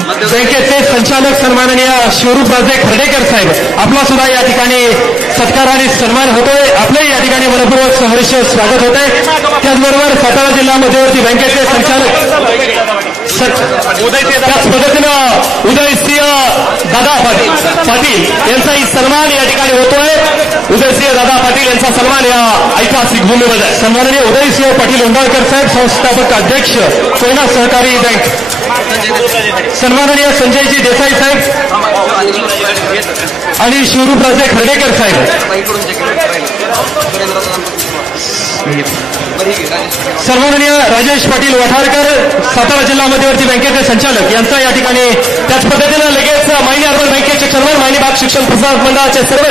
बँकेचे संचालक सन्माननीय शिवरूपराजे खर्डेकर साहेब, आपला सुद्धा या ठिकाणी सत्काराने सन्मान होतोय. आपले या ठिकाणी मनपूर्वक सहर्ष स्वागत होते. त्याचबरोबर सातारा जिल्हा मध्यवर्ती बँकेचे संचालक त्याच पद्धतीनं उदयसिंह दादा पाटील यांचाही सन्मान या ठिकाणी होतोय. उदयसिंह दादा पाटील यांचा सन्मान या ऐतिहासिक भूमीमध्ये. सन्माननीय उदयसिंह पाटील उंडाळकर साहेब, संस्थापक अध्यक्ष कोयना सहकारी बँक. सन्माननीय संजयजी देसाई साहेब आणि शिवरूपराजे खर्डेकर साहेब. सन्माननीय राजेश पाटील वठारकर, सातारा जिल्हा मध्यवर्ती बँकेचे संचालक यांचा या ठिकाणी. त्याच पद्धतीनं लगेच मायनी अर्बन बँकेचे चेअरमन, मायनी बाग शिक्षण प्रसारक मंडळाचे सर्व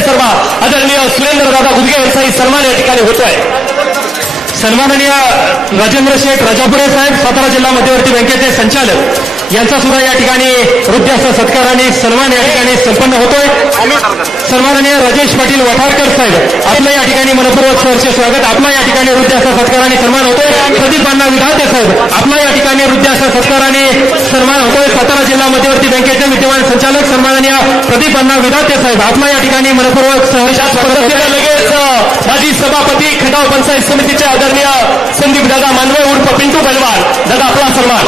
आदरणीय सुरेंद्र दादा गुदगे यांचाही सन्मान या ठिकाणी होतोय. सन्माननीय राजेंद्र शेठ राजापुरे साहेब, सातारा जिल्हा मध्यवर्ती बँकेचे संचालक यांचा सुद्धा या ठिकाणी वृद्धाचा सत्काराने सन्मान या ठिकाणी संपन्न होतोय. सन्माननीय राजेश पाटील वठारकर साहेब, आपलं या ठिकाणी मनपूर्वक सहर्ष स्वागत. आपला या ठिकाणी वृद्धाचा सत्काराने सन्मान होतोय. प्रदीप अण्णा विधाते साहेब, आपला या ठिकाणी वृद्धाचा सत्काराने सन्मान होतोय. सातारा जिल्हा मध्यवर्ती बँकेचे विद्यमान संचालक सन्माननीय प्रदीप अण्णा विधाते साहेब, आपला या ठिकाणी मनपूर्वक सहर्ष स्वागत. लगेच माजी सभापती खटाव पंचायत समितीचे आदरणीय संदीप दादा मानवे उर्फ पिंटू पहलवान दादा, आपला सन्मान.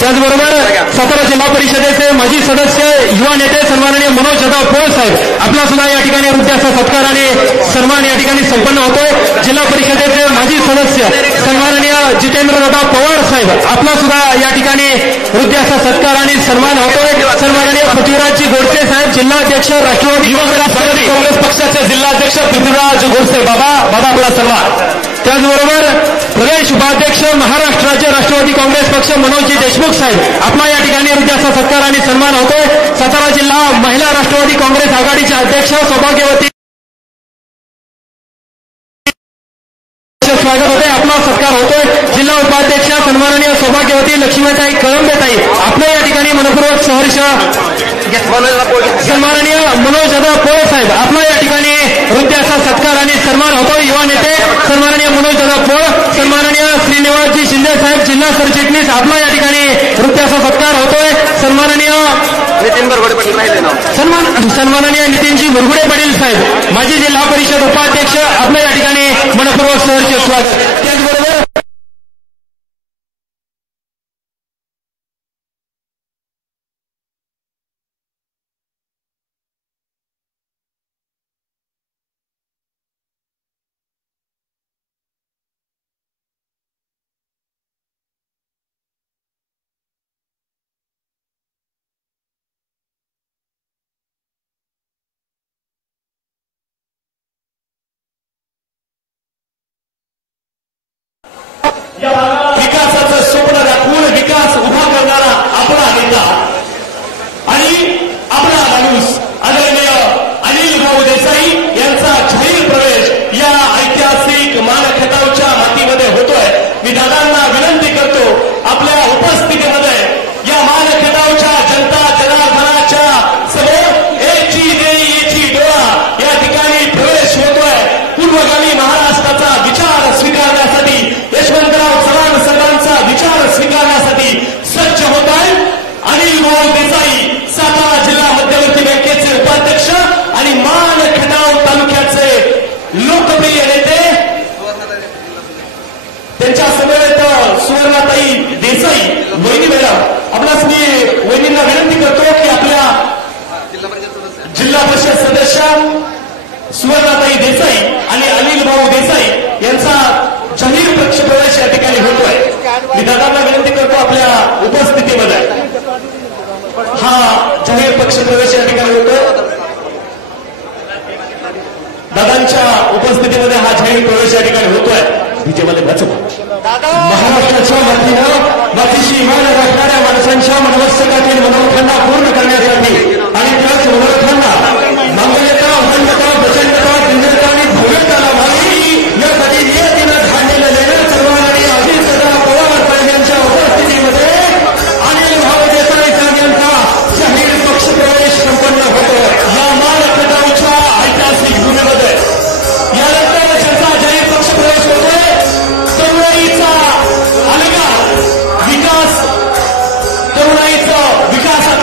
त्याचबरोबर सातारा जिल्हा परिषदेचे माजी सदस्य युवा नेते सन्माननीय मनोज दादा पोळ साहेब, आपला सुद्धा या ठिकाणी वृद्धाचा सत्काराने सन्मान या ठिकाणी संपन्न होतोय. जिल्हा परिषदेचे माजी सदस्य सन्माननीय जितेंद्र दादा पवार साहेब, आपला सुद्धा या ठिकाणी वृद्धाचा सत्काराने सन्मान होतोय. सन्माननीय पृथ्वीराजजी गोडसे साहेब, जिल्हाध्यक्ष राष्ट्रवादी काँग्रेस पक्षाचे जिल्हाध्यक्ष पृथ्वीराज गोडसे बाबा, आपला सन्मान. त्याचबरोबर प्रदेश उपाध्यक्ष महाराष्ट्र राज्य राष्ट्रवादी काँग्रेस पक्ष मनोजजी देशमुख साहेब, आपला या ठिकाणी वृद्धाचा सत्काराने सन्मान होतोय. सातारा जिल्हा महिला राष्ट्रवादी काँग्रेस आघाडीचे अध्यक्ष सौभाग्यवती स्वागत होते. आपला सत्कार होतोय. जिल्हा उपाध्यक्ष सन्माननीय सौभाग्यवती लक्ष्मीताई कळंबेताई, आपल्या या ठिकाणी मनपूर्वक सहर्ष. सन्माननीय मनोज दादा पोळे साहेब, आपला या ठिकाणी वृद्धाचा सत्कार आणि सन्मान होतोय. युवा नेते सन्माननीय मनोज दादा पोळ, सन्माननीय श्रीनिवासजी शिंदे साहेब, जिल्हा सरचिटणीस, आपला या ठिकाणी वृद्धाचा सत्कार होतोय. सन्माननीय सन्माननीय नितीनजी मुरगुडे पाटील साहेब, माजी जिल्हा परिषद उपाध्यक्ष, आपल्या या ठिकाणी मनपूर्वक सहर्ष स्वागत. त्याचबरोबर या भागाला विकासाचं स्वप्न दाखवून विकास उभा करणारा आपला नेता आणि आपला माणूस आदरणीय अनिल भाऊ देसाई यांचा जाहीर प्रवेश या ऐतिहासिक मानखटावच्या मातीमध्ये होतोय. मी दादांना विनंती करतो, आपल्या उपस्थितीमध्ये या मानखटावच्या जनता जनार्दनाच्या समोर एकची देई एची डोळा या ठिकाणी प्रवेश होतोय. पूर्वगामी महाराष्ट्राचा विचार स्वीकारण्यासाठी, यशवंतराव चव्हाण साहेबांचा विचार स्वीकारण्यासाठी सज्ज होत आहे. अनिल भाऊ देसाई, सातारा जिल्हा मध्यवर्ती बँकेचे उपाध्यक्ष आणि मान खटाव तालुक्याचे लोकप्रिय नेते, त्यांच्या समवेत सुवर्णाताई देसाई वहिनी मॅडम. आपणास मी वहिनींना विनंती करतो की आपल्या जिल्हा परिषद सदस्य सुवर्णाताई देसाई आणि अनिल भाऊ देसाई यांचा जाहीर पक्षप्रवेश या ठिकाणी होतोय. मी दादांना विनंती करतो आपल्या उपस्थितीमध्ये हा जाहीर पक्षप्रवेश या ठिकाणी होतोय. दादांच्या उपस्थितीमध्ये हा जाहीर प्रवेश या ठिकाणी होतोय. विजयवाले महाराष्ट्राच्या वतीनं मातीशी इमान राखणाऱ्या माणसांच्या मनोत्सकातील मनोरथांना पूर्ण करण्यासाठी आणि त्याच मनोरथांना मांगल्यता, अखंडता, प्रचंडता, दिव्यता आणि भव्यता लाभावी यासाठी नियतीनं धाडलेलं लेणं सन्माननीय अजित दादा पवार साहेबांच्या उपस्थितीमध्ये अनिल भाऊ देसाई साहेब यांचा जाहीर पक्षप्रवेश संपन्न होतो. या मानखटावच्या ऐतिहासिक भूमीमध्ये यानंतर त्यांचा जाहीर पक्षप्रवेश होतोय. तरुणाईचा अलगाव विकास, तरुणाईचं विकासाचं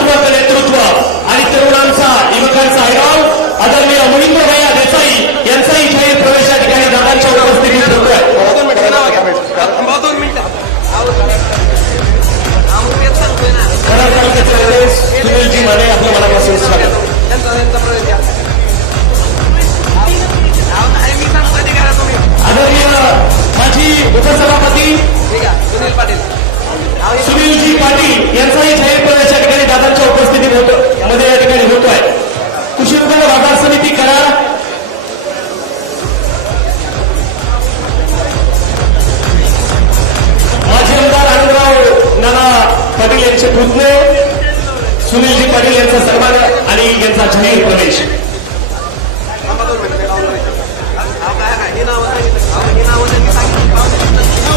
सुनीलजी पाटील यांचा सन्मान आणि यांचा जाहीर प्रवेश.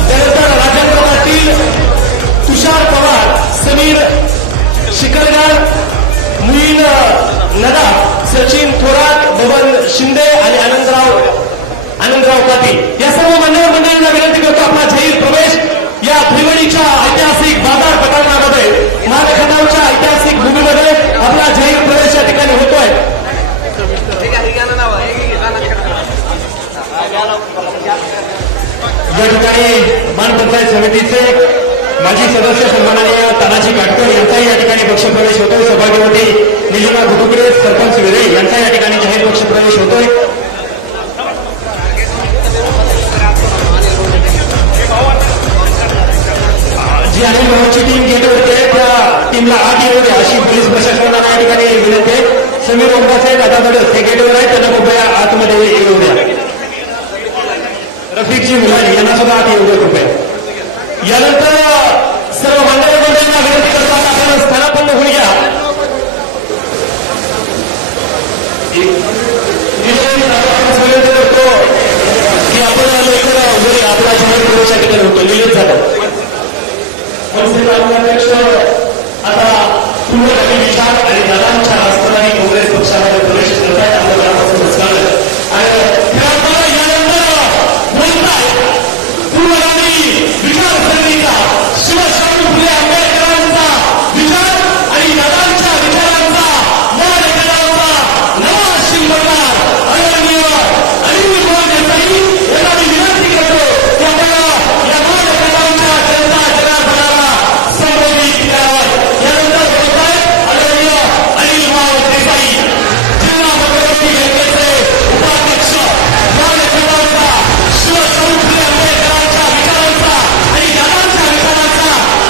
त्यानंतर राजेंद्र पाटील, तुषार पवार, समीर शिकरगार, मुईन नदा, सचिन थोरात, बबन शिंदे आणि आनंदराव पाटील या सर्व मान्यवर मंडळींना विनंती करतो आपला जाहीर प्रवेश या त्रिवेणीच्या ऐतिहासिक बाजार प्रकरणामध्ये महाखंडावच्या ऐतिहासिक भूमीमध्ये आपला जाहीर प्रवेश या ठिकाणी होतोय. या ठिकाणी मानपंचायत समितीचे माजी सदस्य सन्माननीय तानाजी काटकर यांचाही या ठिकाणी पक्षप्रवेश होतोय. सभागृहवती निलिमा घुटुकडे, सरपंच विरे यांचा या ठिकाणी जाहीर पक्षप्रवेश होतोय. जी अनिल भाऊची टीम गेटवरती आहे त्या टीमला आत येऊ द्या अशी पोलीस प्रशासनाला या ठिकाणी विनंती आहे. समीर ओंबासाहेब आता ते गेटवर आहेत, त्यांना कृपया आतमध्ये येऊ द्या. रफिकजी मुलानी यांना सुद्धा आत येऊ द्या कृपया. यानंतर सर्व मान्यवर मंडळींना विनंती करतात आपण स्थानापन्न होऊन घ्या. विनंती करतो की आपण लवकर आपला जाहीर प्रवेश या ठिकाणी होतो. निलेश जाधव अध्यक्ष आता पूर्वकारी विचार आणि दादांच्या राष्ट्रवादी काँग्रेस पक्षामध्ये प्रवेश करत आहेत. आपल्या ग्रामपंचायत स्वागत आणि यानंतर बोलताय पूर्वगामी विचारसरणीचा शिवशाहू फुले आंबेडकरांचा विचार आणि दादांच्या विचारांचा या लेखनाचा नवा शिल्पकार आदरणीय अनिल भाऊ यांचाही यांना मी विनंती करतो की आपण या नवा लेखनांच्या जनता जनार्दनाला संबोधित करावं. यानंतर बोलताय आदरणीय अनिल भाऊ देसाई, जिल्हा मध्यवर्ती बँकेचे उपाध्यक्ष, या लेखनाचा शिवशाहू फुले आंबेडकरांच्या विचारांचा आणि दादांच्या विचारांचा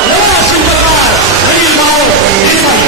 नवा शिल्पकार अनिल भाऊ देसाई.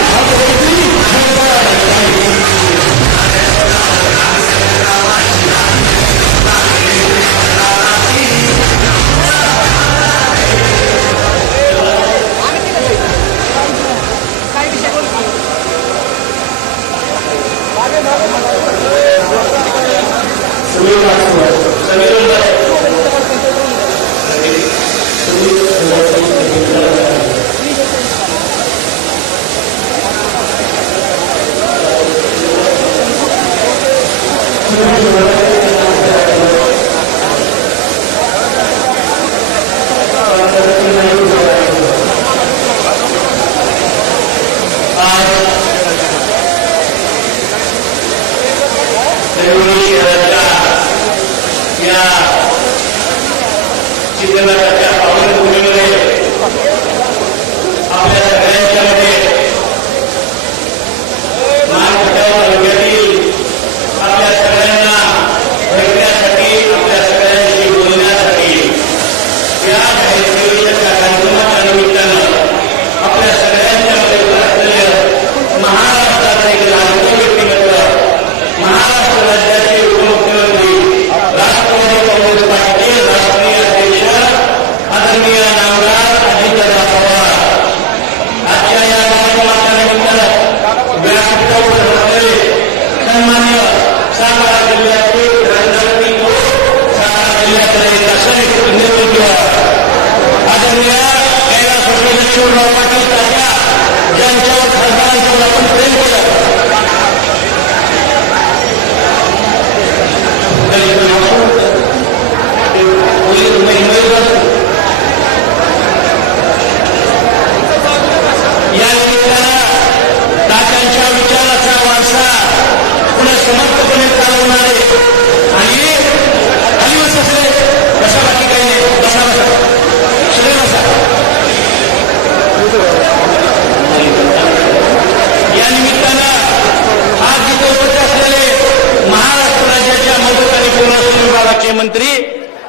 मंत्री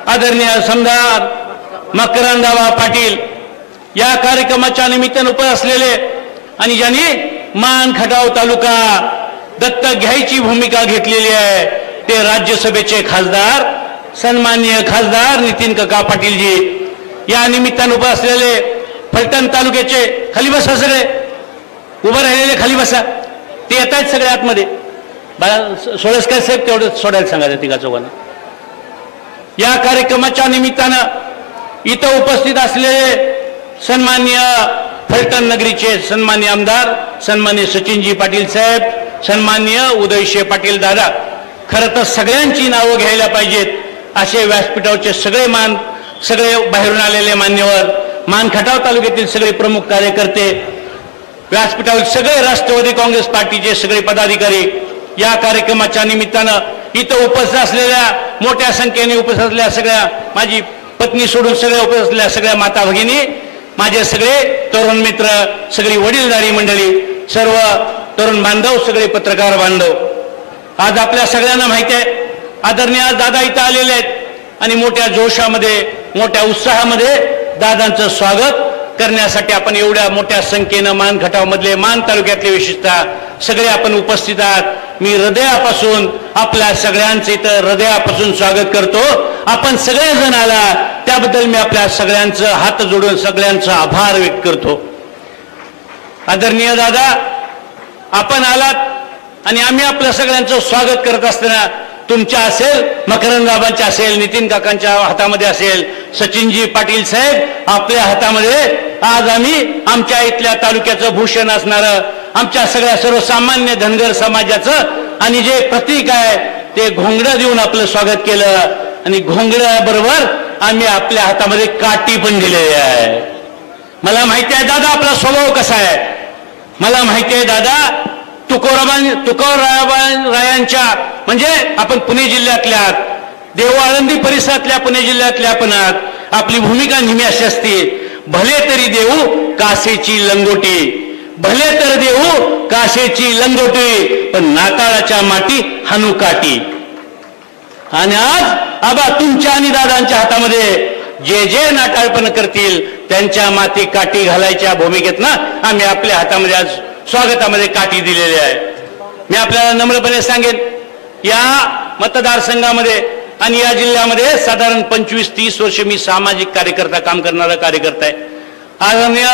आदरणीय समदार मकरंदाबा पाटील या कार्यक्रमाच्या निमित्ताने उपस्थित असलेले आणि ज्यांनी मान खटाव तालुका दत्तक घ्यायची भूमिका घेतलेली आहे ते राज्यसभेचे खासदार सन्माननीय खासदार नितीन काका पाटीलजी. या निमित्ताने उपस्थित असलेले फलटण तालुक्याचे खाली बसा सगळे उभे राहिलेले खुर्चीच्या खाली बसा, ते येत आहेत सगळे आतमध्ये. सोळसकर साहेब तेवढं सोडायला सांगायचं तिघा चौघांना. या कार्यक्रमाच्या निमित्तानं इथं उपस्थित असलेले सन्माननीय फलटण नगरीचे सन्माननीय आमदार सन्माननीय सचिनजी पाटील साहेब, सन्माननीय उदयशे पाटील दादा, खरं तर सगळ्यांची नावं घ्यायला पाहिजेत. असे व्यासपीठावरचे सगळे बाहेरून आलेले मान्यवर, मानखटाव तालुक्यातील सगळे प्रमुख कार्यकर्ते, व्यासपीठावर सगळे राष्ट्रवादी काँग्रेस पार्टीचे सगळे पदाधिकारी, या कार्यक्रमाच्या निमित्तानं इथं उपस्थित असलेल्या मोठ्या संख्येने उपस्थित असलेल्या सगळ्या, माझी पत्नी सोडून सगळ्या उपस्थित असलेल्या सगळ्या माता भगिनी, माझे सगळे तरुण मित्र, सगळी वडीलधारी मंडळी, सर्व तरुण बांधव, सगळे पत्रकार बांधव, आज आपल्या सगळ्यांना माहिती आहे आदरणीय दादा इथं आलेले आहेत आणि मोठ्या जोशामध्ये, मोठ्या उत्साहामध्ये दादांचं स्वागत करण्यासाठी आपण एवढ्या मोठ्या संख्येनं मानखटावमधले, मान तालुक्यातले विशेषतः सगळे आपण उपस्थित आहात. मी हृदयापासून आपल्या सगळ्यांचं इथं हृदयापासून स्वागत करतो. आपण सगळेजण आला त्याबद्दल मी आपल्या सगळ्यांचं हात जोडून सगळ्यांचा आभार व्यक्त करतो. आदरणीय दादा, आपण आलात आणि आम्ही आपल्या सगळ्यांचं स्वागत करत असताना तुमच्या असेल, मकरंदाबांच्या असेल, नितीन काकांच्या हातामध्ये असेल, सचिनजी पाटील साहेब आपल्या हातामध्ये, आज आम्ही आमच्या इथल्या तालुक्याचं भूषण असणारं आमच्या सगळ्या सर्वसामान्य धनगर समाजाचं आणि जे प्रतीक आहे ते घोंगडं देऊन आपलं स्वागत केलं आणि घोंगड्याबरोबर आम्ही आपल्या हातामध्ये काठी पण दिलेली आहे. मला माहिती आहे दादा आपला स्वभाव कसा आहे, मला माहिती आहे दादा तुकोरायांच्या म्हणजे आपण पुणे जिल्ह्यातल्या, देऊ आळंदी परिसरातल्या पुणे जिल्ह्यातल्या आपण आहात. आपली भूमिका नेहमी अशी असते, भले तरी देऊ कासेची लंगोटी, भले तर देऊ कासेची लंगोटी, पण नाताळाच्या माती हानू काठी. आणि आज आबा तुमच्या आणि दादांच्या हातामध्ये जे जे नाटाळपण करतील त्यांच्या माती काठी घालायच्या भूमिकेतनं आम्ही आपल्या हातामध्ये आज स्वागतामध्ये काठी दिलेली आहे. मी आपल्याला नम्रपणे सांगेन, या मतदारसंघामध्ये आणि या जिल्ह्यामध्ये साधारण 25-30 वर्ष मी सामाजिक कार्यकर्ता, काम करणारा कार्यकर्ता आहे. आदरणीय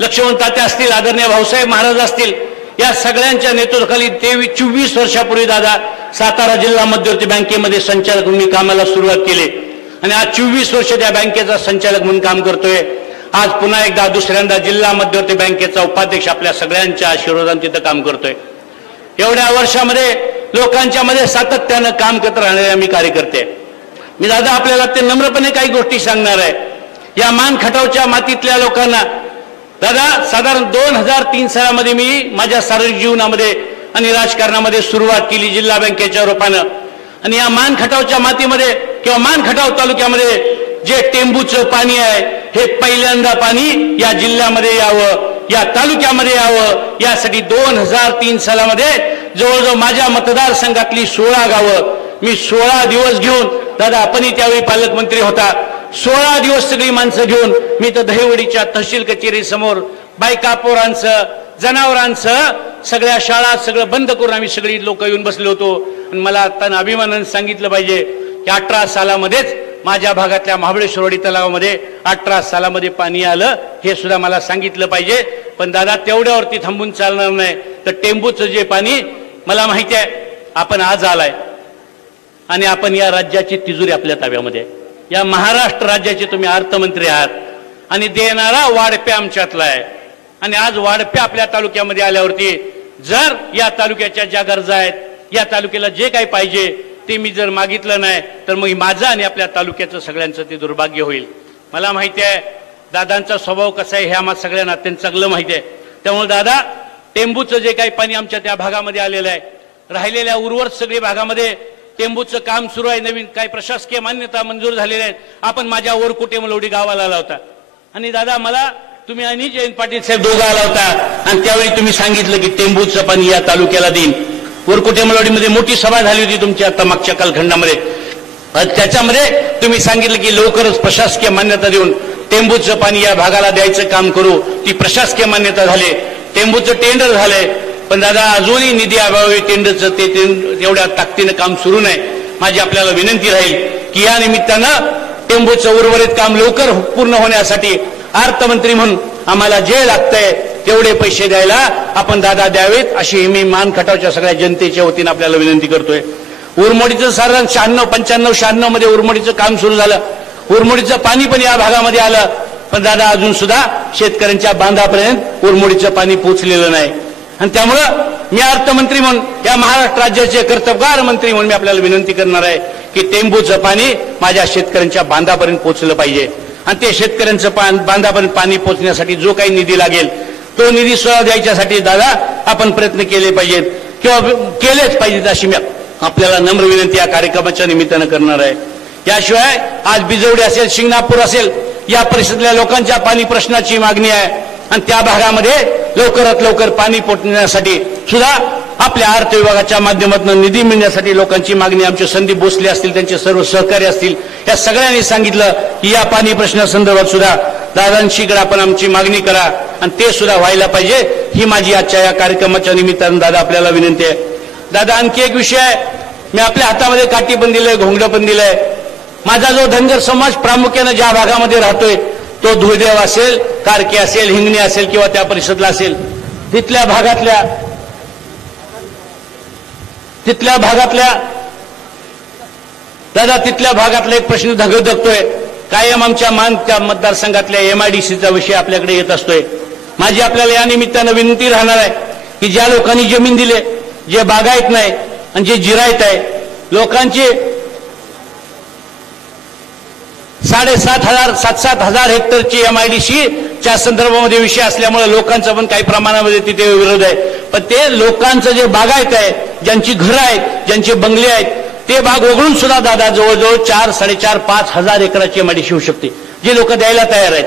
लक्ष्मण तात्या असतील, आदरणीय भाऊसाहेब महाराज असतील, या सगळ्यांच्या नेतृत्वाखाली 24 वर्षापूर्वी दादा सातारा जिल्हा मध्यवर्ती बँकेमध्ये संचालक म्हणून कामाला सुरुवात केली आणि आज 24 वर्ष त्या बँकेचा संचालक म्हणून काम करतोय. आज पुन्हा एकदा दुसऱ्यांदा जिल्हा मध्यवर्ती बँकेचा उपाध्यक्ष आपल्या सगळ्यांच्या आशीर्वादाने तिथं काम करतोय. एवढ्या वर्षामध्ये लोकांच्या मध्ये सातत्यानं काम करत राहणारे आम्ही कार्यकर्ते. मी दादा आपल्याला ते नम्रपणे काही गोष्टी सांगणार आहे. या मानखटावच्या मातीतल्या लोकांना दादा साधारण 2003 सालामध्ये मी माझ्या सार्वजनिक जीवनामध्ये आणि राजकारणामध्ये सुरुवात केली जिल्हा बँकेच्या रूपानं. आणि या मानखटावच्या मातीमध्ये किंवा मानखटाव तालुक्यामध्ये जे टेंबूचं पाणी आहे हे पहिल्यांदा पाणी या जिल्ह्यामध्ये यावं, या तालुक्यामध्ये यावं, यासाठी 2003 सालामध्ये जवळजवळ माझ्या मतदारसंघातली 16 गावं मी 16 दिवस घेऊन, दादा आपणही त्यावेळी पालकमंत्री होता, 16 दिवस सगळी माणसं घेऊन मी तर दहिवडीच्या तहसील कचेरी समोर बायका पोरांचं, जनावरांचं, सगळ्या शाळा सगळं बंद करून आम्ही सगळी लोक येऊन बसलो होतो. आणि मला आता अभिमानाने सांगितलं पाहिजे की 18 सालामध्येच माझ्या भागातल्या महाबळेश्वरवाडी तलावामध्ये 18 सालामध्ये पाणी आलं, हे सुद्धा मला सांगितलं पाहिजे. पण दादा तेवढ्यावरती थांबून चालणार नाही. तर टेंबूचं जे पाणी मला माहिती आहे, आपण आज आलाय आणि आपण या राज्याची तिजोरी आपल्या ताब्यामध्ये, या महाराष्ट्र राज्याचे तुम्ही अर्थमंत्री आहात आणि देणारा वाढप्या आमच्यातला आहे. आणि आज वाढप्या आपल्या तालुक्यामध्ये आल्यावरती जर या तालुक्याच्या ज्या गरजा आहेत, या तालुक्याला जे काही पाहिजे ते मी जर मागितलं नाही तर मग माझं आणि आपल्या तालुक्याचं सगळ्यांचं ते दुर्भाग्य होईल. मला माहिती आहे दादांचा स्वभाव कसा आहे हे आम्हाला सगळ्यांना अत्यंत चांगलं माहिती आहे. त्यामुळे दादा टेंबूचं जे काही पाणी आमच्या त्या भागामध्ये आलेलं आहे, राहिलेल्या उर्वरित सगळ्या भागामध्ये टेंबूचं काम सुरू आहे. नवीन काही प्रशासकीय मान्यता मंजूर झालेल्या आहेत. आपण माझ्या वरकुटे मलवडी गावाला आला होता आणि दादा मला तुम्ही आणि जयंत पाटील साहेब दोघं आला होता आणि त्यावेळी तुम्ही सांगितलं की टेंबूचं पाणी या तालुक्याला देईन. वरकुटे मलवडीमध्ये मोठी सभा झाली होती तुमची आता मागच्या कालखंडामध्ये. त्याच्यामध्ये तुम्ही सांगितलं की लवकरच प्रशासकीय मान्यता देऊन टेंबूचं पाणी या भागाला द्यायचं काम करू. ती प्रशासकीय मान्यता झाली, टेंबूचं टेंडर झालंय. पण दादा अजूनही निधी अभावी टेंडरचं ते एवढ्या ताकदीनं काम सुरू नाही. माझी आपल्याला विनंती राहील की या निमित्तानं टेंबूचं उर्वरित काम लवकर पूर्ण होण्यासाठी अर्थमंत्री म्हणून आम्हाला जे लागतंय तेवढे पैसे द्यायला आपण दादा द्यावेत अशी मी मान खटावच्या सगळ्या जनतेच्या वतीनं आपल्याला विनंती करतोय. उरमोडीचं साधारण 96 मध्ये उरमोडीचं काम सुरू झालं. उरमोडीचं पाणी पण या भागामध्ये आलं, पण दादा अजून सुद्धा शेतकऱ्यांच्या बांधापर्यंत उरमोडीचं पाणी पोहोचलेलं नाही. आणि त्यामुळं मी अर्थमंत्री म्हणून या महाराष्ट्र राज्याचे कर्तबगार मंत्री म्हणून मी आपल्याला विनंती करणार आहे की टेंबूचं पाणी माझ्या शेतकऱ्यांच्या बांधापर्यंत पोहोचलं पाहिजे. आणि ते शेतकऱ्यांचं बांधापर्यंत पाणी पोहोचण्यासाठी जो काही निधी लागेल तो निधी सुद्धा द्यायच्यासाठी दादा आपण प्रयत्न केले पाहिजेत किंवा केलेच पाहिजेत अशी मी आपल्याला नम्र विनंती या कार्यक्रमाच्या निमित्तानं करणार आहे. याशिवाय आज बिजवडी असेल, शिंगणापूर असेल, या परिसरातल्या लोकांच्या पाणी प्रश्नाची मागणी आहे आणि त्या भागामध्ये लवकरात लवकर पाणी पोहोचण्यासाठी सुद्धा आपल्या अर्थ विभागाच्या माध्यमातून निधी मिळण्यासाठी लोकांची मागणी. आमचे संदीप भोसले असतील, त्यांचे सर्व सहकारी असतील, या सगळ्यांनी सांगितलं की या पाणी प्रश्नासंदर्भात सुद्धा दादांशीकडे आपण आमची मागणी करा आणि ते सुद्धा व्हायला पाहिजे. ही माझी आजच्या या कार्यक्रमाच्या निमित्तानं दादा आपल्याला विनंती आहे. दादा आणखी एक विषय आहे, मी आपल्या हातामध्ये काठी पण दिलंय, घोंगडं पण दिलंय. माझा जो धनगर समाज प्रामुख्यानं ज्या भागामध्ये राहतोय तो धुळदेव असेल, कारके असेल, हिंगणी असेल किंवा त्या परिसरातला असेल, तिथल्या भागातल्या दादा तिथल्या भागातला एक प्रश्न धगधगतोय. कायम आमच्या त्या मतदारसंघातल्या MIDCचा विषय आपल्याकडे येत असतोय. माझी आपल्याला या निमित्तानं विनंती राहणार आहे की ज्या लोकांनी जमीन दिले, जे बागायत नाही आणि जे जिरायत आहे, लोकांची 7,500 हेक्टरची MIDCच्या संदर्भामध्ये विषय असल्यामुळे लोकांचा पण काही प्रमाणामध्ये तिथे विरोध आहे. पण ते लोकांचं जे बागायत आहे, ज्यांची घरं आहेत, ज्यांचे बंगले आहेत, ते भाग वगळून सुद्धा दादा जवळजवळ 4-5,500 एकराची MIDC होऊ शकते, जे लोक द्यायला तयार आहेत.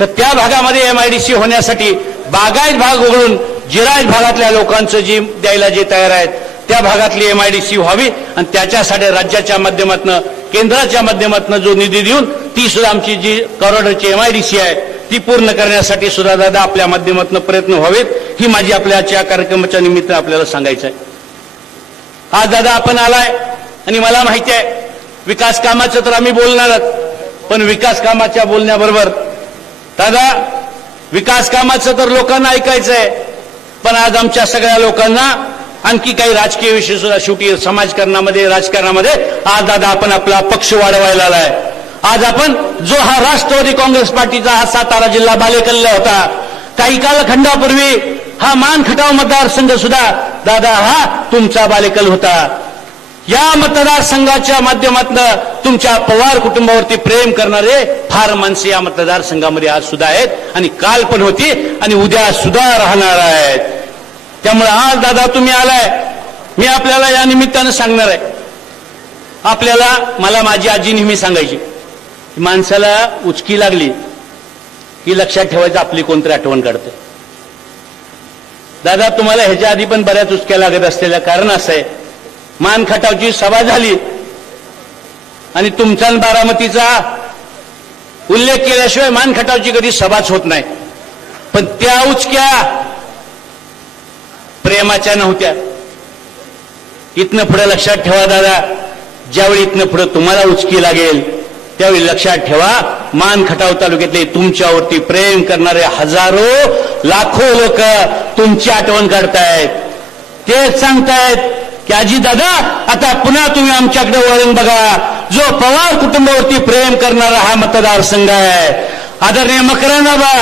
तर त्या भागामध्ये MIDC होण्यासाठी बागायत भाग वगळून जिरायत भागातल्या लोकांचं जे द्यायला जे तयार आहेत त्या भागातली MIDC व्हावी आणि त्याच्यासाठी राज्याच्या माध्यमातून, केंद्राच्या माध्यमातून जो निधी देऊन ती सुद्धा आमची जी करोडची MIDC आहे ती पूर्ण करण्यासाठी सुद्धा दादा आपल्या माध्यमातून प्रयत्न व्हावेत. ही माझी आपल्याच्या कार्यक्रमाच्या निमित्तानं आपल्याला सांगायचं आहे. आज दादा आपण आलाय आणि मला माहिती आहे विकास कामाचं तर आम्ही बोलणारच, पण विकास कामाच्या बोलण्याबरोबर दादा विकास कामाचं तर लोकांना ऐकायचं आहे, पण आज आमच्या सगळ्या लोकांना आणखी काही राजकीय विषय सुद्धा शेवटी समाजकारणामध्ये, राजकारणामध्ये आज दादा आपण आपला पक्ष वाढवायला आलाय. आज आपण जो हा राष्ट्रवादी काँग्रेस पार्टीचा हा सातारा जिल्हा बालेकिल्ला होता, काही कालखंडापूर्वी हा मानखटाव मतदारसंघ सुद्धा दादा हा तुमचा बालेकिल्ला होता. या मतदारसंघाच्या माध्यमातून तुमच्या पवार कुटुंबावरती प्रेम करणारे फार माणसे या मतदारसंघामध्ये आज सुद्धा आहेत आणि काल पण होती आणि उद्या सुद्धा राहणार आहेत. त्यामुळे आज दादा तुम्ही आलाय, मी आपल्याला या निमित्तानं सांगणार आहे. मला माझी आजी नेहमी सांगायची, माणसाला उचकी लागली की लक्षात ठेवायचं आपली कोणतरी आठवण काढते. दादा तुम्हाला ह्याच्या आधी पण बऱ्याच उचक्या लागत असलेल्या कारण असं आहे, मानखटावची सभा झाली आणि तुमचा आणि बारामतीचा उल्लेख केल्याशिवाय मानखटावची कधी सभाच होत नाही. पण त्या उचक्या प्रेमाच्या नव्हत्या. इथनं पुढे लक्षात ठेवा दादा, ज्यावेळी इथनं पुढे तुम्हाला उचकी लागेल त्यावेळी लक्षात ठेवा मानखटाव तालुक्यातले तुमच्यावरती प्रेम करणारे हजारो लाखो लोक तुमची आठवण काढतायत. तेच सांगतायत की आजी दादा आता पुन्हा तुम्ही आमच्याकडे वळून बघा. जो पवार कुटुंबावरती प्रेम करणारा हा मतदारसंघ आहे, आदरणीय मकरंदाबा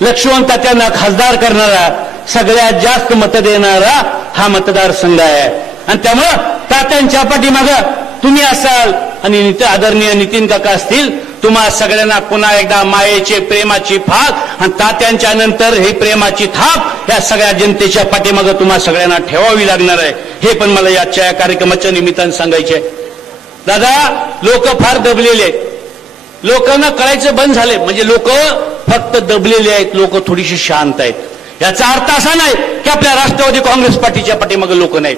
लक्ष्मण तात्यांना खासदार करणारा, सगळ्यात जास्त मतं देणारा हा मतदारसंघ आहे. आणि त्यामुळं तात्यांच्या पाठीमागं तुम्ही असाल आणि आदरणीय नितीन काका असतील, तुम्हा सगळ्यांना पुन्हा एकदा मायेचे प्रेमाची फाक आणि तात्यांच्या नंतर ही प्रेमाची थाप या सगळ्या जनतेच्या पाठीमागं तुम्हा सगळ्यांना ठेवावी लागणार आहे. हे पण मला याच्या या कार्यक्रमाच्या निमित्तानं सांगायचे. दादा लोक फार दबलेले आहेत, लोकांना कळायचं बंद झाले. म्हणजे लोक फक्त दबलेले आहेत, लोक थोडीशी शांत आहेत. याचा अर्थ असा नाही की आपल्या राष्ट्रवादी काँग्रेस पार्टीच्या पाठीमागे लोक नाहीत.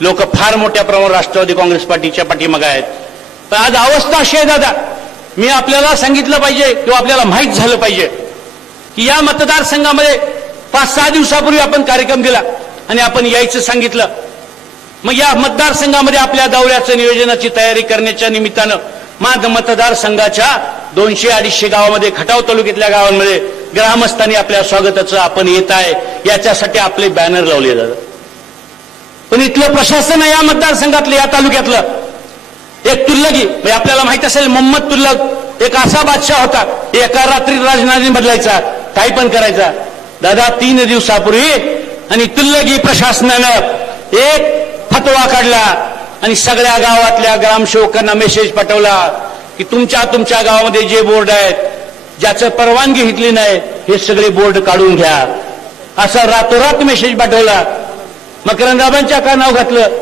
लोक फार मोठ्या प्रमाणावर राष्ट्रवादी काँग्रेस पार्टीच्या पाठीमागे आहेत. पण आज अवस्था अशी आहे दादा, मी आपल्याला सांगितलं पाहिजे किंवा आपल्याला माहीत झालं पाहिजे की या मतदारसंघामध्ये 5-6 दिवसापूर्वी आपण कार्यक्रम दिला आणि आपण यायचं सांगितलं. मग या मतदारसंघामध्ये आपल्या दौऱ्याचं नियोजनाची तयारी करण्याच्या निमित्तानं मतदारसंघाच्या 200-250 गावामध्ये, खटाव तालुक्यातल्या गावांमध्ये ग्रामस्थांनी आपल्या स्वागताचं आपण येत आहे याच्यासाठी आपले बॅनर लावले जातात. पण इथलं प्रशासन या मतदारसंघातलं या तालुक्यातलं एक तुल्लगी म्हणजे आपल्याला माहित असेल मोहम्मद तुल्लग एक असा बादशाह होता एका रात्रीत राजधानी बदलायचा काही पण करायचा. दादा 3 दिवसापूर्वी आणि तुल्लगी प्रशासनानं एक फतवा काढला आणि सगळ्या गावातल्या ग्रामसेवकांना मेसेज पाठवला की तुमच्या गावामध्ये जे बोर्ड आहेत ज्याचं परवानगी घेतली नाही हे सगळे बोर्ड काढून घ्या. असा रातोरात मेसेज पाठवला. मकरंदाबांच्या का नाव घातलं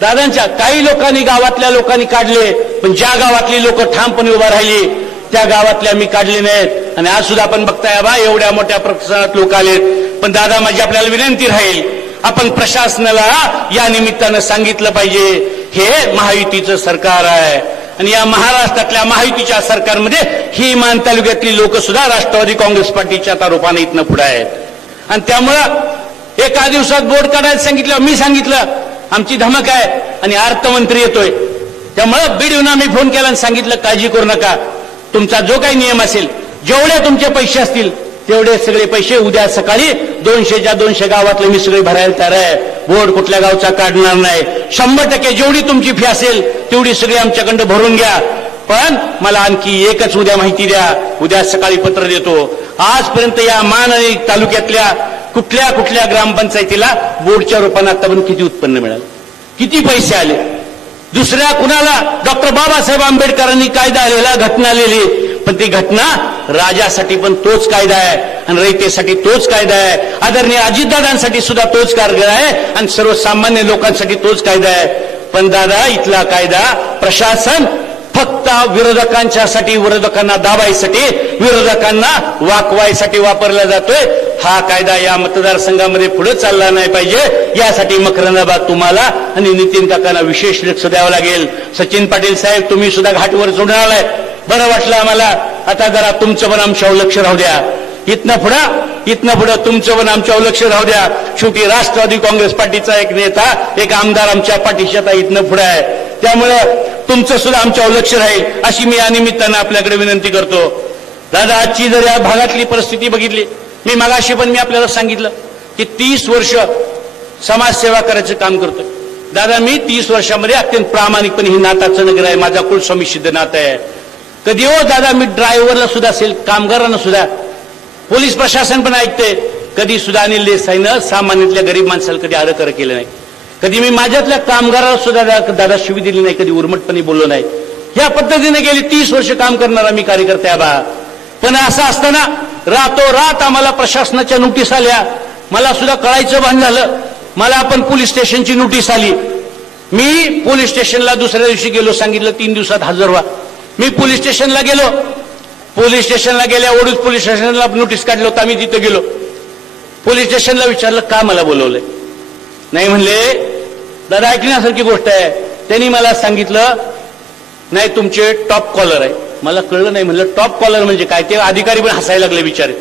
दादांच्या. काही लोकांनी गावातल्या लोकांनी काढले पण ज्या गावातली लोक ठामपणे उभा राहिली त्या गावातल्या मी काढले नाहीत. आणि आज सुद्धा आपण बघताय बा एवढ्या मोठ्या प्रमाणात लोक आलेत. पण दादा माझी आपल्याला विनंती राहील आपण प्रशासनाला या निमित्तानं सांगितलं पाहिजे हे महायुतीचं सरकार आहे आणि या महाराष्ट्रातल्या महायुतीच्या सरकारमध्ये ही मान तालुक्यातली लोक सुद्धा राष्ट्रवादी काँग्रेस पार्टीच्या आता रूपाने इथनं पुढे आहेत. आणि त्यामुळं एका दिवसात बोर्ड काढायला सांगितलं. मी सांगितलं आमची धमक आहे आणि अर्थमंत्री येतोय त्यामुळं बीड येऊन आम्ही फोन केला आणि सांगितलं काळजी करू नका तुमचा जो काही नियम असेल जेवढे तुमचे पैसे असतील तेवढे सगळे पैसे उद्या सकाळी 200च्या 200 गावातले मी सगळे भरायला तयार आहे. बोर्ड कुठल्या गावचा काढणार नाही. 100% जेवढी तुमची फी असेल तेवढी सगळी आमच्याकडं भरून घ्या. पण मला आणखी एकच उद्या माहिती द्या. उद्या सकाळी पत्र देतो. आजपर्यंत या मान आणि तालुक्यातल्या कुठल्या कुठल्या ग्रामपंचायतीला बोर्डच्या रूपाने आतापर्यंत किती उत्पन्न मिळालं किती पैसे आले. दुसऱ्या कुणाला डॉक्टर बाबासाहेब आंबेडकरांनी कायदा आलेला घटना लिहिली पण ती घटना राजासाठी पण तोच कायदा आहे आणि रयतेसाठी तोच कायदा आहे. आदरणीय अजितदादांसाठी सुद्धा तोच कायदा आहे आणि सर्वसामान्य लोकांसाठी तोच कायदा आहे. पण दादा इथला कायदा प्रशासन फक्त विरोधकांच्यासाठी विरोधकांना दाबायसाठी विरोधकांना वाकवायसाठी वापरला जातोय. हा कायदा या मतदारसंघामध्ये पुढे चालला नाही पाहिजे यासाठी मकरंदाबाद तुम्हाला आणि नितीन काकांना विशेष लक्ष द्यावं लागेल. सचिन पाटील साहेब तुम्ही सुद्धा घाटवर सोडून आलाय बरं वाटलं आम्हाला. आता जरा तुमचं पण आमच्यावर लक्ष राहू द्या. इथनं पुढं तुमचं पण आमच्यावर लक्ष राहू द्या. शेवटी राष्ट्रवादी काँग्रेस पार्टीचा एक नेता एक आमदार आमच्या पाठीशी आता इथनं पुढे आहे त्यामुळं तुमचं सुद्धा आमच्यावर लक्ष राहील अशी मी या निमित्तानं आपल्याकडे विनंती करतो. दादा आजची जर या भागातली परिस्थिती बघितली मी मगाशी पण मी आपल्याला सांगितलं की 30 वर्ष समाजसेवा करायचं काम करतोय. दादा मी 30 वर्षामध्ये अत्यंत प्रामाणिकपणे ही नाताचं नगर आहे माझा कुलस्वामी सिद्ध नातं आहे. कधी हो दादा मी ड्रायव्हरला सुद्धा असेल कामगारांना सुद्धा पोलीस प्रशासन पण ऐकते कधी सुद्धा अनिल देसाईनं सामान्यातल्या गरीब माणसाला कधी आरकर केलं नाही. कधी मी माझ्यातल्या कामगाराला सुद्धा दादा शिवी दिली नाही कधी उर्मटपणे बोललो नाही. या पद्धतीने गेली 30 वर्ष काम करणारा मी कार्यकर्ते आहे बा. पण असं असताना रातोरात आम्हाला प्रशासनाच्या नोटीस आल्या. मला सुद्धा कळायचं भान झालं. मला पण पोलीस स्टेशनची नोटीस आली. मी पोलीस स्टेशनला दुसऱ्या दिवशी गेलो सांगितलं 3 दिवसात हजर व्हा. मी पोलीस स्टेशनला गेलो. पोलीस स्टेशनला गेल्या ओढूच पोलीस स्टेशनला नोटीस काढलं होतं. आम्ही तिथे गेलो पोलीस स्टेशनला विचारलं का मला बोलवलंय. नाही म्हणले दादा ऐकण्यासारखी गोष्ट आहे. त्यांनी मला सांगितलं नाही तुमचे टॉप कॉलर आहे. मला कळलं नाही. म्हणलं टॉप कॉलर म्हणजे काय. ते अधिकारी पण हसायला लागले बिचारे.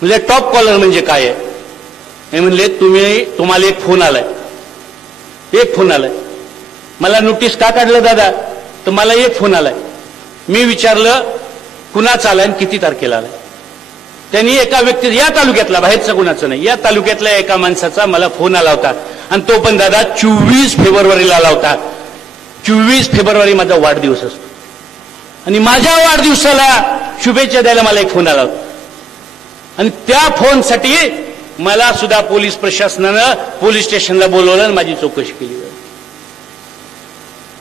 म्हणजे टॉप कॉलर म्हणजे काय आहे. नाही म्हणले तुम्हाला एक फोन आलाय. मला नोटीस का काढलं दादा तर मला एक फोन आलाय. मी विचारलं कुणाचा आलाय आणि किती तारखेला आलाय. त्यांनी एका व्यक्ती या तालुक्यातला बाहेरचा कुणाचं नाही या तालुक्यातल्या एका माणसाचा मला फोन आला होता आणि तो पण दादा 24 फेब्रुवारीला आला होता. 24 फेब्रुवारी माझा वाढदिवस असतो आणि माझ्या वाढदिवसाला शुभेच्छा द्यायला मला एक फोन आला होता आणि त्या फोनसाठी मला सुद्धा पोलीस प्रशासनानं पोलीस स्टेशनला बोलवलं आणि माझी चौकशी केली.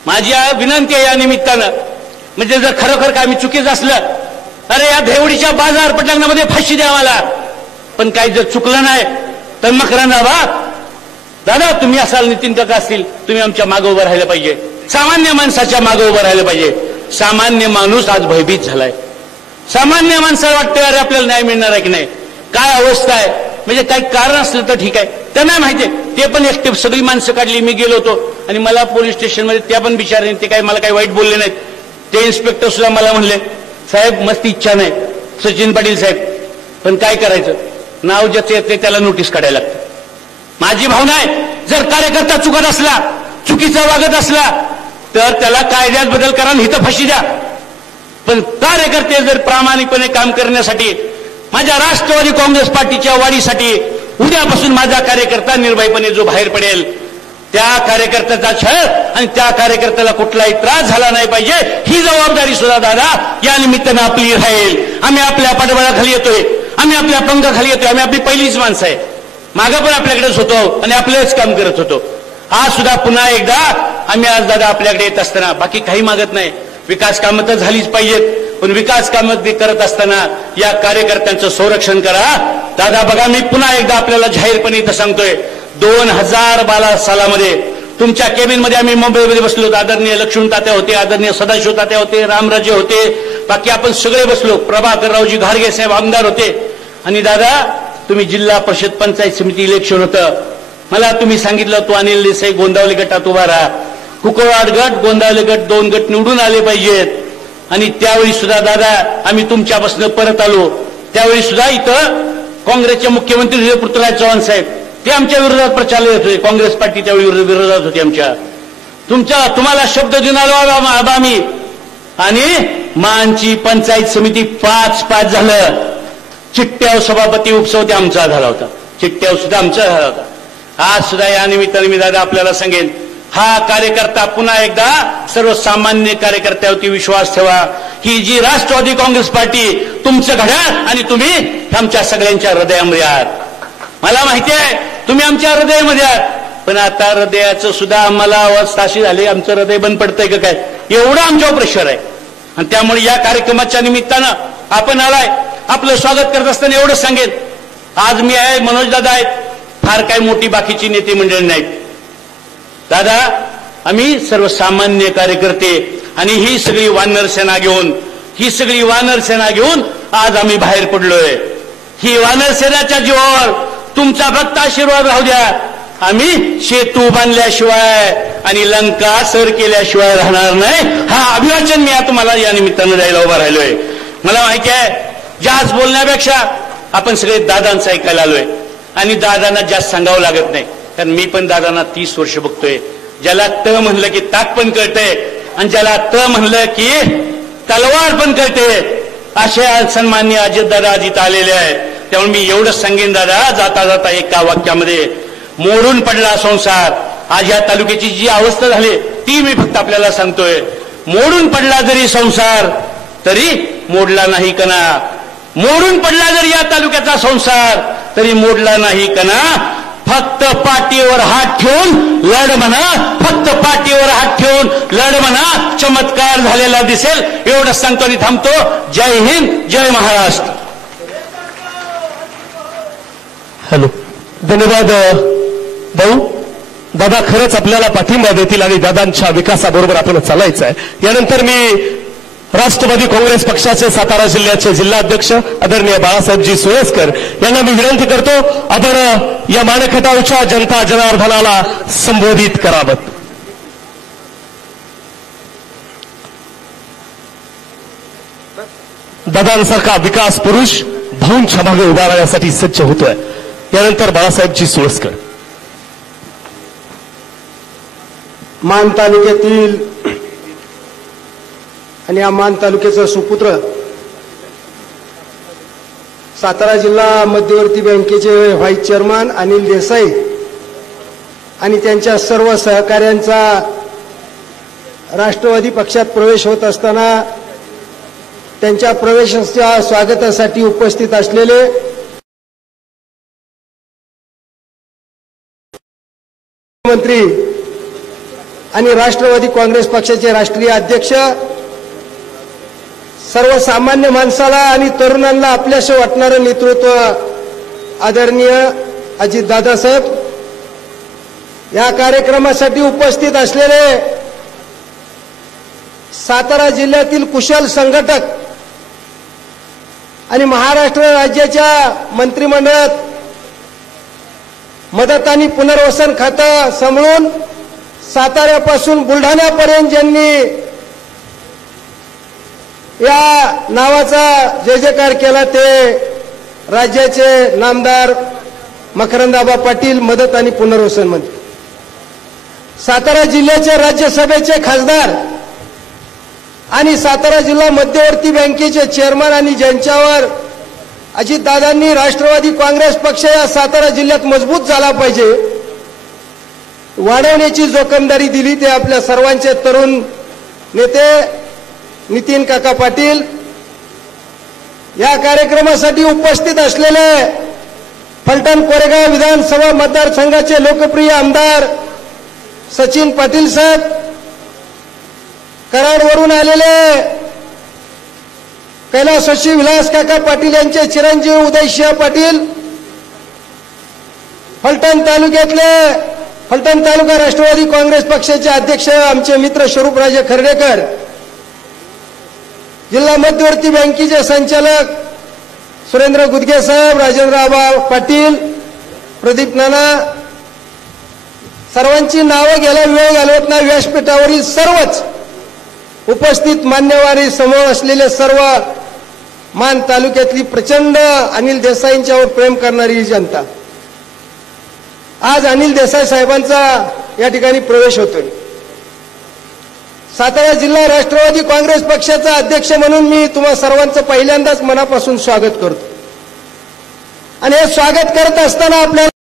माझी विनंती आहे या निमित्तानं म्हणजे जर खरोखर काय मी चुकीचं असलं अरे या भेवडीच्या बाजार पटांगणामध्ये फाशी द्या मला. पण काही जर चुकलं नाही तर मकरंदाबाद दादा तुम्ही असाल नितीन काका असतील तुम्ही आमच्या मागे उभं राहिलं पाहिजे. सामान्य माणसाच्या मागे उभं राहिलं पाहिजे. सामान्य माणूस आज भयभीत झालाय. सामान्य माणसाला वाटतं अरे आपल्याला न्याय मिळणार आहे की नाही काय अवस्था आहे. म्हणजे काही कारण असलं तर ठीक आहे त्यांना माहितीये. ते पण एकटे सगळी माणसं काढली. मी गेलो होतो आणि मला पोलीस स्टेशनमध्ये त्या पण बिचारे ते काय मला काही वाईट बोलले नाहीत. ते इन्स्पेक्टर सुद्धा मला म्हणले साहेब मस्त इच्छा नाही सचिन पाटील साहेब पण काय करायचं नाव ज्याचं येते त्याला नोटीस काढायला लागतं. माझी भावना आहे जर कार्यकर्ता चुकत असला चुकीचा वागत असला तर त्याला कायद्यात बदल करा आणि इथं फाशी द्या. पण कार्यकर्ते जर प्रामाणिकपणे काम करण्यासाठी माझ्या राष्ट्रवादी काँग्रेस पार्टीच्या वाढीसाठी उद्यापासून माझा कार्यकर्ता निर्भयपणे जो बाहेर पडेल, त्या कार्यकर्त्याचा छळ आणि त्या कार्यकर्त्याला कुठलाही त्रास झाला नाही पाहिजे, ही जबाबदारी सुद्धा दादा या निमित्तानं आपली राहील. आम्ही आपल्या पाठबळाखाली येतोय, आम्ही आपल्या पंखाखाली येतोय, आम्ही आपली पहिलीच माणसं आहे. मागं पण आपल्याकडेच होतो आणि आपलेच काम करत होतो. आज सुद्धा पुन्हा एकदा आम्ही आज दादा आपल्याकडे येत असताना बाकी काही मागत नाही. विकास कामं तर झालीच पाहिजेत, पण विकास कामं करत असताना या कार्यकर्त्यांचं संरक्षण करा. दादा बघा, मी पुन्हा एकदा आपल्याला जाहीरपणे इथं सांगतोय, 2012 सालामध्ये तुमच्या केबिनमध्ये आम्ही मुंबईमध्ये बसलो होतो. आदरणीय लक्ष्मण तात्या होते, आदरणीय सदाशिव तात्या होते, रामराजे होते, बाकी आपण सगळे बसलो. प्रभाकररावजी घारगे साहेब आमदार होते. आणि दादा तुम्ही जिल्हा परिषद पंचायत समिती इलेक्शन होतं, मला तुम्ही सांगितलं तू अनिल देसाई गोंदावले गटात उभा राहा. कुकवाड गट, गोंदावले गट 2 गट निवडून आले पाहिजेत. आणि त्यावेळी सुद्धा दादा आम्ही तुमच्यापासून परत आलो. त्यावेळी सुद्धा इथं काँग्रेसचे मुख्यमंत्री पृथ्वीराज चव्हाण साहेब ते आमच्या विरोधात प्रचार करत होते. काँग्रेस पार्टी त्यावेळी विरोधात होती आमच्या. तुम्हाला शब्द देऊन आलो आम्ही. आणि मानची पंचायत समिती 5-5 झालं. चिट्ट्याव सभापती उपसव ते आमचा झाला होता. चिट्ट्याव सुद्धा आमचा झाला होता. आज सुद्धा या निमित्ताने मी दादा आपल्याला सांगेन, हा कार्यकर्ता पुन्हा एकदा सर्वसामान्य कार्यकर्त्यावरती विश्वास ठेवा. ही जी राष्ट्रवादी काँग्रेस पार्टी तुमचं घड्याळ आणि तुम्ही आमच्या सगळ्यांच्या हृदयामध्ये आहात. मला माहिती आहे तुम्ही आमच्या हृदयामध्ये आहात, पण आता हृदयाचं सुद्धा आम्हाला अवस्था अशी झाली, आमचं हृदय बंद पडतंय का काय, एवढं आमच्यावर प्रेशर आहे. आणि त्यामुळे या कार्यक्रमाच्या निमित्तानं आपण आलाय, आपलं स्वागत करत असताना एवढंच सांगेन, आज मी आहे, मनोज दादा आहेत, फार काही मोठी बाकीची नेते मंडळी नाहीत. दादा आम्ही सर्वसामान्य कार्यकर्ते आणि ही सगळी वानर सेना घेऊन आज आम्ही बाहेर पडलोय. ही वानर सेनाच्या जीवावर तुमचा फक्त आशीर्वाद राहू द्या. आम्ही सेतू बांधल्याशिवाय आणि लंका सर केल्याशिवाय राहणार नाही. हा अभिवाचन मी तुम्हाला या निमित्तानं द्यायला उभा राहिलोय. मला माहिती आहे जास्त बोलण्यापेक्षा आपण सगळे दादांचं ऐकायला आलोय आणि दादांना जास्त सांगावं लागत नाही, कारण मी पण दादांना 30 वर्ष बघतोय. ज्याला त म्हणलं की ताक पण कळतंय आणि ज्याला त म्हणलं की तलवार पण कळते. असे सन्माननीय अजितदादा अजित आलेले आहेत. त्यामुळे मी एवढंच सांगेन दादा जाता जाता एका वाक्यामध्ये, मोडून पडला संसार. आज या तालुक्याची जी अवस्था झाली ती मी फक्त आपल्याला सांगतोय. मोडून पडला जरी संसार तरी मोडला नाही कणा. मोडून पडला जरी या तालुक्याचा संसार तरी मोडला नाही कणा. फक्त पाठीवर हात ठेवून लढ म्हणा, फक्त पाठीवर हात ठेवून लढ म्हणा, चमत्कार झालेला दिसेल. एवढंच सांगतो आणि थांबतो. जय हिंद, जय महाराष्ट्र. हॅलो, धन्यवाद भाऊ. दादा खरंच आपल्याला पाठिंबा देतील आणि दादांच्या विकासाबरोबर आपण चालायचं आहे. यानंतर मी राष्ट्रवादी काँग्रेस पक्षाचे सातारा जिल्ह्याचे जिल्हाध्यक्ष आदरणीय बाळासाहेबजी सोळसकर यांना मी विनंती करतो, आपण या मानखटावच्या जनता जनार्दनाला संबोधित करावं. दादांसारखा विकास पुरुष भाऊंच्या मागे उभा राहण्यासाठी सज्ज होतोय. यानंतर बाळासाहेबजी सोळसकर. मान तालुक्यातील आणि या मान तालुक्याचा सुपुत्र सातारा जिल्हा मध्यवर्ती बँकेचे व्हाईस चेअरमन अनिल देसाई आणि त्यांच्या सर्व सहकाऱ्यांचा राष्ट्रवादी पक्षात प्रवेश होत असताना त्यांच्या प्रवेशाच्या स्वागतासाठी उपस्थित असलेले मंत्री आणि राष्ट्रवादी काँग्रेस पक्षाचे राष्ट्रीय अध्यक्ष, सर्वसामान्य माणसाला आणि तरुणांना आपल्याशी वाटणारं नेतृत्व आदरणीय अजितदादा साहेब, या कार्यक्रमासाठी उपस्थित असलेले सातारा जिल्ह्यातील कुशल संघटक आणि महाराष्ट्र राज्याच्या मंत्रिमंडळात मदत आणि पुनर्वसन खातं सांभाळून साताऱ्यापासून बुलढाण्यापर्यंत ज्यांनी या नावाचा जय जयकार केला ते राज्याचे नामदार मकरंदाबा पाटील, मदत आणि पुनर्वसन मंत्री, सातारा जिल्ह्याचे राज्यसभेचे खासदार आणि सातारा जिल्हा मध्यवर्ती बँकेचे चेअरमन आणि ज्यांच्यावर अजितदादांनी राष्ट्रवादी काँग्रेस पक्ष या सातारा जिल्ह्यात मजबूत झाला पाहिजे, वाढवण्याची जोखमदारी दिली ते आपल्या सर्वांचे तरुण नेते नितीन काका पाटील. या कार्यक्रमासाठी उपस्थित असलेले फलटण कोरेगाव विधानसभा मतदारसंघाचे लोकप्रिय आमदार सचिन पाटील साहेब, कराडवरून आलेले कैलासवासी विलास काका पाटील यांचे चिरंजीव उदयसिंह पाटील, फलटण तालुका राष्ट्रवादी काँग्रेस पक्षाचे अध्यक्ष आमचे मित्र स्वरूपराजे खर्डेकर, जिल्हा मध्यवर्ती बँकेचे संचालक सुरेंद्र गुदगे साहेब, राजेंद्र आबा पाटील, प्रदीप नाना, सर्वांची नावं घ्यायला वेळ घालवत नाही. व्यासपीठावरील सर्वच उपस्थित मान्यवरी समोर असलेले सर्व मान तालुक्यातली प्रचंड अनिल देसाईंच्यावर प्रेम करणारी जनता, आज अनिल देसाई साहेबांचा या ठिकाणी प्रवेश होतोय. सातारा जिल्हा राष्ट्रवादी काँग्रेस पक्षाचा अध्यक्ष म्हणून मी तुम्हा सर्वांचं पहिल्यांदाच मनापासून स्वागत करतो. आणि हे स्वागत करत असताना आपल्याला